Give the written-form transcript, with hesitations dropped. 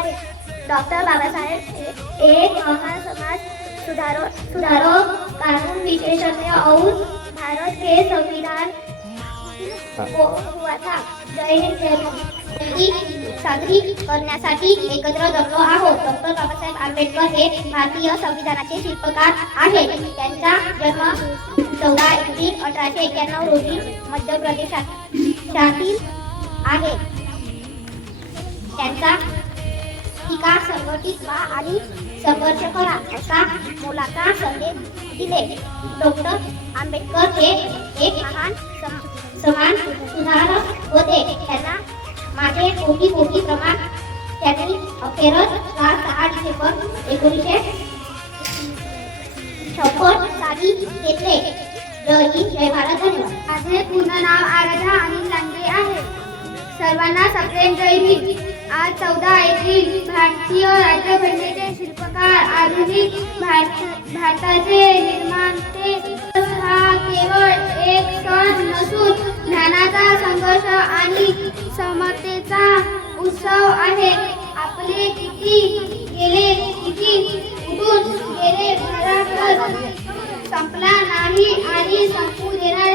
आहे. डॉक्टर बाबासाहेब एक महान समाज सुधारक, कानून विशेषज्ञ और भारत के संविधान हुआ था. जय जयंती साजरी करण्यासाठी एकत्र जमलो आहोत. डॉक्टर बाबासाहेब आंबेडकर हे भारतीय संविधानाचे शिल्पकार आहेत. त्यांचा जन्म 14 एप्रिल 1891 रोजी मध्य प्रदेशातील आहे. त्यांचा टीका संघटित व्हा आणि संघर्ष करा असा मोलाचा संदेश दिले. डॉक्टर आंबेडकर हे एक महान समाज सुधारक होते. त्यांना माझे कोटी कोटी प्रमाण. त्यांनी अखेरच 6 डिसेंबर 1956 साली घेतले. जय हिंद, जय भारत, धन्यवाद. माझे पूर्ण नाव आराध्या अनिल लांडे आहे. सर्वांना सप्रेम जय हिंद. आज 14 एप्रिल भारतीय राज्यघटनेचे शिल्पकार, आधुनिक भारताचे निर्माते. हा केवळ एक सण नसून ज्ञानाचा संघर्ष आणि समतेचा उत्सव आहे. आपले किती उठून गेले भारत संपला नाही आणि संपू देणार